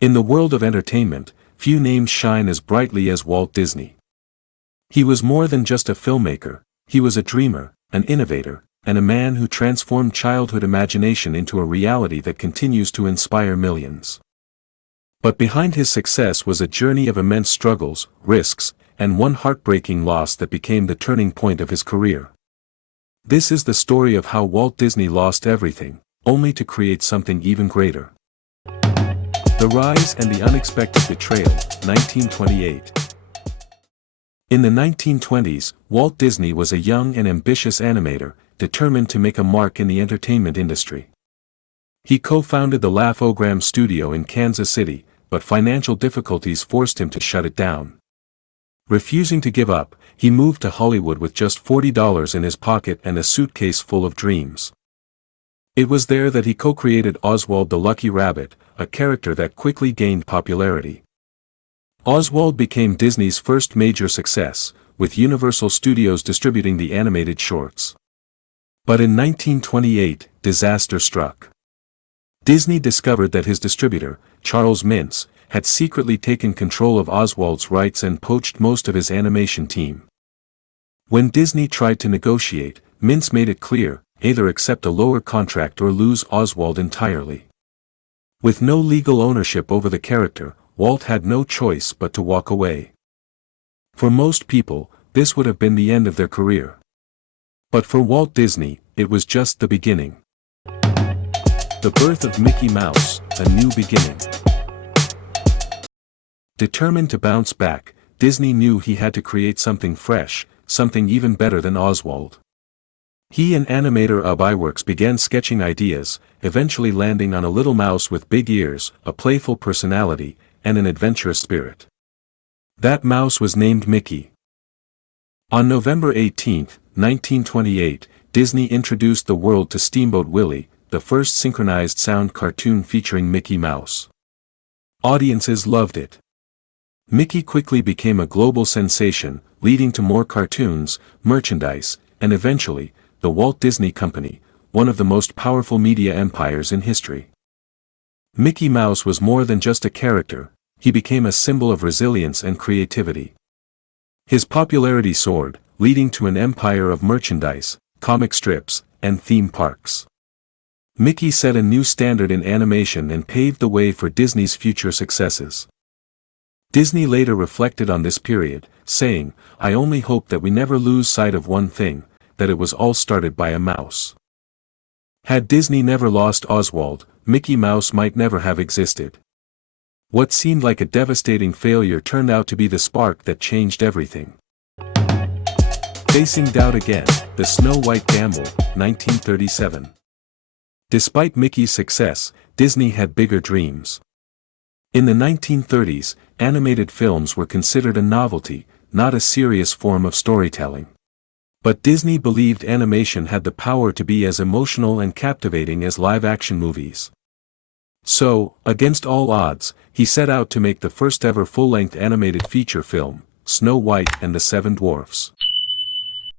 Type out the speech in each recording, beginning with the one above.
In the world of entertainment, few names shine as brightly as Walt Disney. He was more than just a filmmaker, he was a dreamer, an innovator, and a man who transformed childhood imagination into a reality that continues to inspire millions. But behind his success was a journey of immense struggles, risks, and one heartbreaking loss that became the turning point of his career. This is the story of how Walt Disney lost everything, only to create something even greater. The Rise and the Unexpected Betrayal, 1928. In the 1920s, Walt Disney was a young and ambitious animator, determined to make a mark in the entertainment industry. He co-founded the Laugh-O-Gram studio in Kansas City, but financial difficulties forced him to shut it down. Refusing to give up, he moved to Hollywood with just $40 in his pocket and a suitcase full of dreams. It was there that he co-created Oswald the Lucky Rabbit, a character that quickly gained popularity. Oswald became Disney's first major success, with Universal Studios distributing the animated shorts. But in 1928, disaster struck. Disney discovered that his distributor, Charles Mintz, had secretly taken control of Oswald's rights and poached most of his animation team. When Disney tried to negotiate, Mintz made it clear, either accept a lower contract or lose Oswald entirely. With no legal ownership over the character, Walt had no choice but to walk away. For most people, this would have been the end of their career. But for Walt Disney, it was just the beginning. The birth of Mickey Mouse, a new beginning. Determined to bounce back, Disney knew he had to create something fresh, something even better than Oswald. He and animator Ub Iwerks began sketching ideas, eventually landing on a little mouse with big ears, a playful personality, and an adventurous spirit. That mouse was named Mickey. On November 18, 1928, Disney introduced the world to Steamboat Willie, the first synchronized sound cartoon featuring Mickey Mouse. Audiences loved it. Mickey quickly became a global sensation, leading to more cartoons, merchandise, and eventually, the Walt Disney Company, one of the most powerful media empires in history. Mickey Mouse was more than just a character, he became a symbol of resilience and creativity. His popularity soared, leading to an empire of merchandise, comic strips, and theme parks. Mickey set a new standard in animation and paved the way for Disney's future successes. Disney later reflected on this period, saying, "I only hope that we never lose sight of one thing, that it was all started by a mouse." Had Disney never lost Oswald, Mickey Mouse might never have existed. What seemed like a devastating failure turned out to be the spark that changed everything. Facing doubt again, The Snow White Gamble, 1937. Despite Mickey's success, Disney had bigger dreams. In the 1930s, animated films were considered a novelty, not a serious form of storytelling. But Disney believed animation had the power to be as emotional and captivating as live-action movies. So, against all odds, he set out to make the first-ever full-length animated feature film, Snow White and the Seven Dwarfs.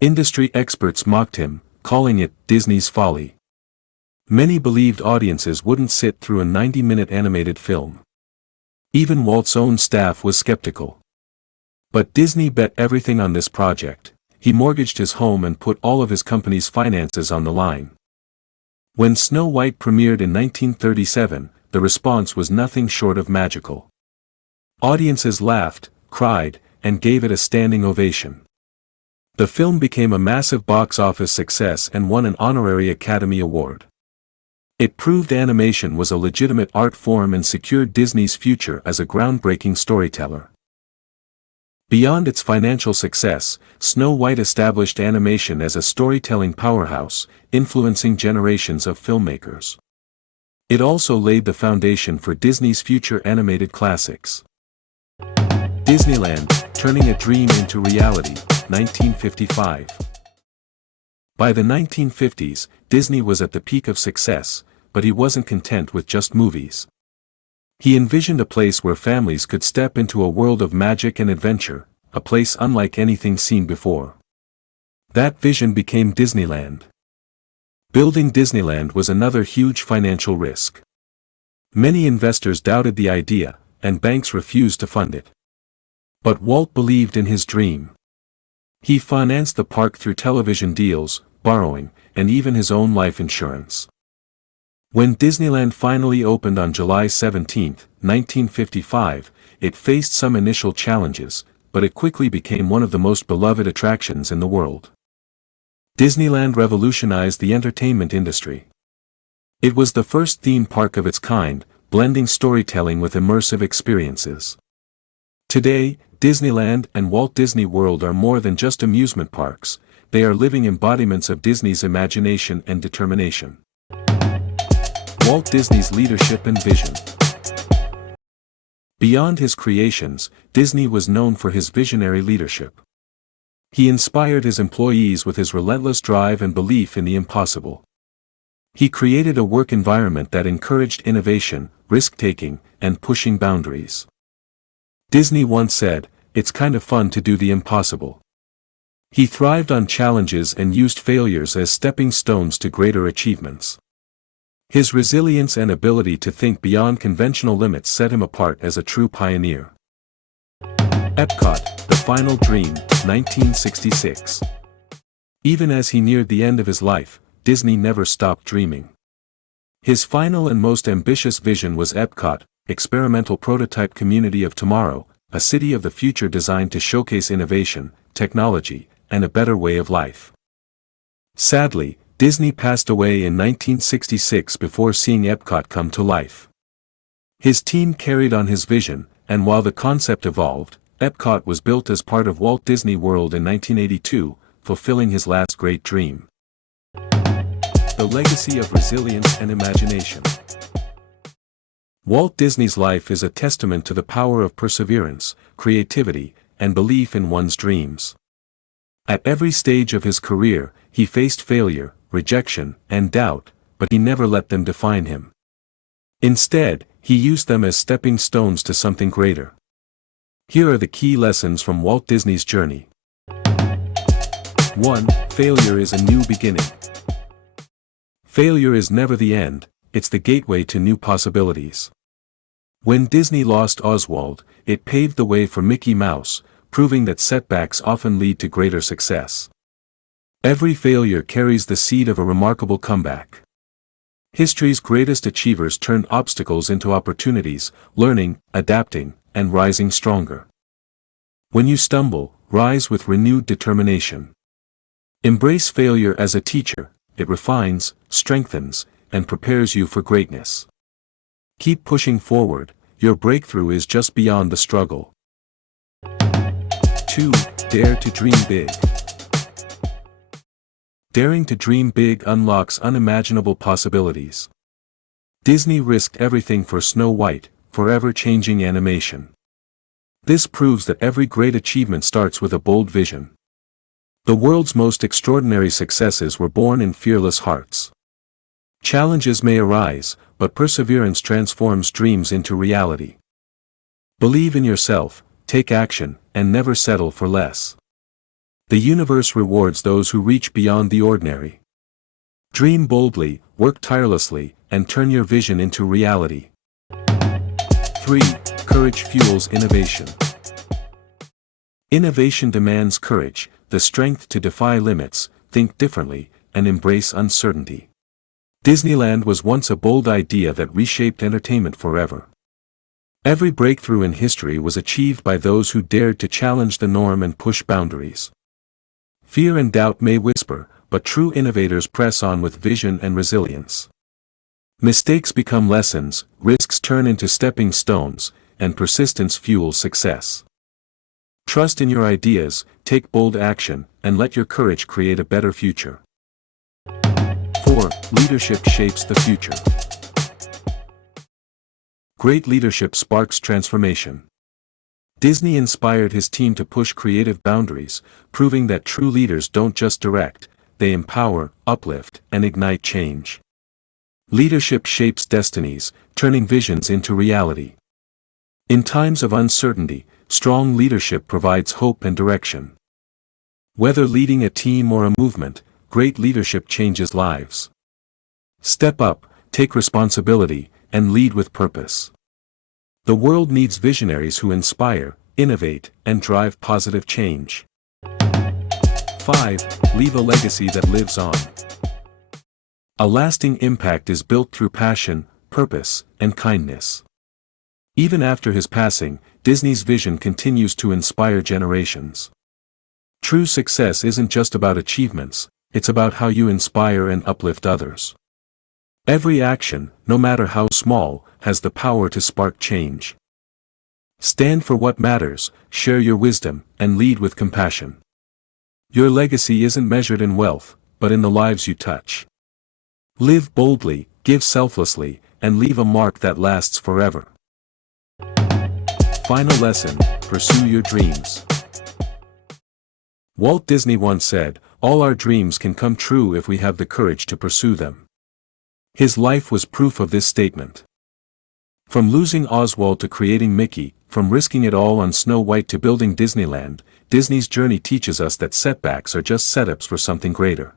Industry experts mocked him, calling it Disney's folly. Many believed audiences wouldn't sit through a 90-minute animated film. Even Walt's own staff was skeptical. But Disney bet everything on this project. He mortgaged his home and put all of his company's finances on the line. When Snow White premiered in 1937, the response was nothing short of magical. Audiences laughed, cried, and gave it a standing ovation. The film became a massive box office success and won an honorary Academy Award. It proved animation was a legitimate art form and secured Disney's future as a groundbreaking storyteller. Beyond its financial success, Snow White established animation as a storytelling powerhouse, influencing generations of filmmakers. It also laid the foundation for Disney's future animated classics. Disneyland, Turning a Dream into Reality, 1955. By the 1950s, Disney was at the peak of success, but he wasn't content with just movies. He envisioned a place where families could step into a world of magic and adventure, a place unlike anything seen before. That vision became Disneyland. Building Disneyland was another huge financial risk. Many investors doubted the idea, and banks refused to fund it. But Walt believed in his dream. He financed the park through television deals, borrowing, and even his own life insurance. When Disneyland finally opened on July 17, 1955, it faced some initial challenges, but it quickly became one of the most beloved attractions in the world. Disneyland revolutionized the entertainment industry. It was the first theme park of its kind, blending storytelling with immersive experiences. Today, Disneyland and Walt Disney World are more than just amusement parks, they are living embodiments of Disney's imagination and determination. Walt Disney's leadership and vision. Beyond his creations, Disney was known for his visionary leadership. He inspired his employees with his relentless drive and belief in the impossible. He created a work environment that encouraged innovation, risk-taking, and pushing boundaries. Disney once said, "It's kind of fun to do the impossible." He thrived on challenges and used failures as stepping stones to greater achievements. His resilience and ability to think beyond conventional limits set him apart as a true pioneer. Epcot, The Final Dream, 1966. Even as he neared the end of his life, Disney never stopped dreaming. His final and most ambitious vision was Epcot, experimental prototype community of tomorrow, a city of the future designed to showcase innovation, technology, and a better way of life. Sadly, Disney passed away in 1966 before seeing Epcot come to life. His team carried on his vision, and while the concept evolved, Epcot was built as part of Walt Disney World in 1982, fulfilling his last great dream. The legacy of resilience and imagination. Walt Disney's life is a testament to the power of perseverance, creativity, and belief in one's dreams. At every stage of his career, he faced failure, rejection, and doubt, but he never let them define him. Instead, he used them as stepping stones to something greater. Here are the key lessons from Walt Disney's journey. 1. Failure is a new beginning. Failure is never the end, it's the gateway to new possibilities. When Disney lost Oswald, it paved the way for Mickey Mouse, proving that setbacks often lead to greater success. Every failure carries the seed of a remarkable comeback. History's greatest achievers turned obstacles into opportunities, learning, adapting, and rising stronger. When you stumble, rise with renewed determination. Embrace failure as a teacher, it refines, strengthens, and prepares you for greatness. Keep pushing forward, your breakthrough is just beyond the struggle. 2. Dare to dream big. Daring to dream big unlocks unimaginable possibilities. Disney risked everything for Snow White, forever changing animation. This proves that every great achievement starts with a bold vision. The world's most extraordinary successes were born in fearless hearts. Challenges may arise, but perseverance transforms dreams into reality. Believe in yourself, take action, and never settle for less. The universe rewards those who reach beyond the ordinary. Dream boldly, work tirelessly, and turn your vision into reality. 3. Courage fuels innovation. Innovation demands courage, the strength to defy limits, think differently, and embrace uncertainty. Disneyland was once a bold idea that reshaped entertainment forever. Every breakthrough in history was achieved by those who dared to challenge the norm and push boundaries. Fear and doubt may whisper, but true innovators press on with vision and resilience. Mistakes become lessons, risks turn into stepping stones, and persistence fuels success. Trust in your ideas, take bold action, and let your courage create a better future. 4. Leadership shapes the future. Great leadership sparks transformation. Disney inspired his team to push creative boundaries, proving that true leaders don't just direct, they empower, uplift, and ignite change. Leadership shapes destinies, turning visions into reality. In times of uncertainty, strong leadership provides hope and direction. Whether leading a team or a movement, great leadership changes lives. Step up, take responsibility, and lead with purpose. The world needs visionaries who inspire, innovate, and drive positive change. 5. Leave a legacy that lives on. A lasting impact is built through passion, purpose, and kindness. Even after his passing, Disney's vision continues to inspire generations. True success isn't just about achievements, it's about how you inspire and uplift others. Every action, no matter how small, has the power to spark change. Stand for what matters, share your wisdom, and lead with compassion. Your legacy isn't measured in wealth, but in the lives you touch. Live boldly, give selflessly, and leave a mark that lasts forever. Final lesson: pursue your dreams. Walt Disney once said, "All our dreams can come true if we have the courage to pursue them." His life was proof of this statement. From losing Oswald to creating Mickey, from risking it all on Snow White to building Disneyland, Disney's journey teaches us that setbacks are just setups for something greater.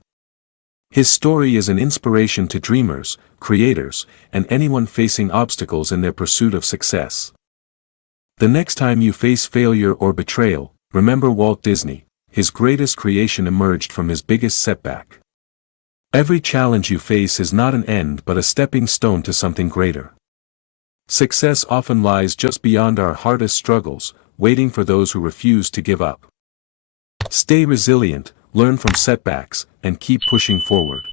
His story is an inspiration to dreamers, creators, and anyone facing obstacles in their pursuit of success. The next time you face failure or betrayal, remember Walt Disney. His greatest creation emerged from his biggest setback. Every challenge you face is not an end but a stepping stone to something greater. Success often lies just beyond our hardest struggles, waiting for those who refuse to give up. Stay resilient, learn from setbacks, and keep pushing forward.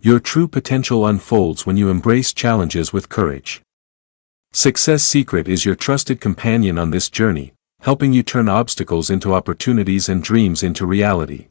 Your true potential unfolds when you embrace challenges with courage. Success Secret is your trusted companion on this journey, helping you turn obstacles into opportunities and dreams into reality.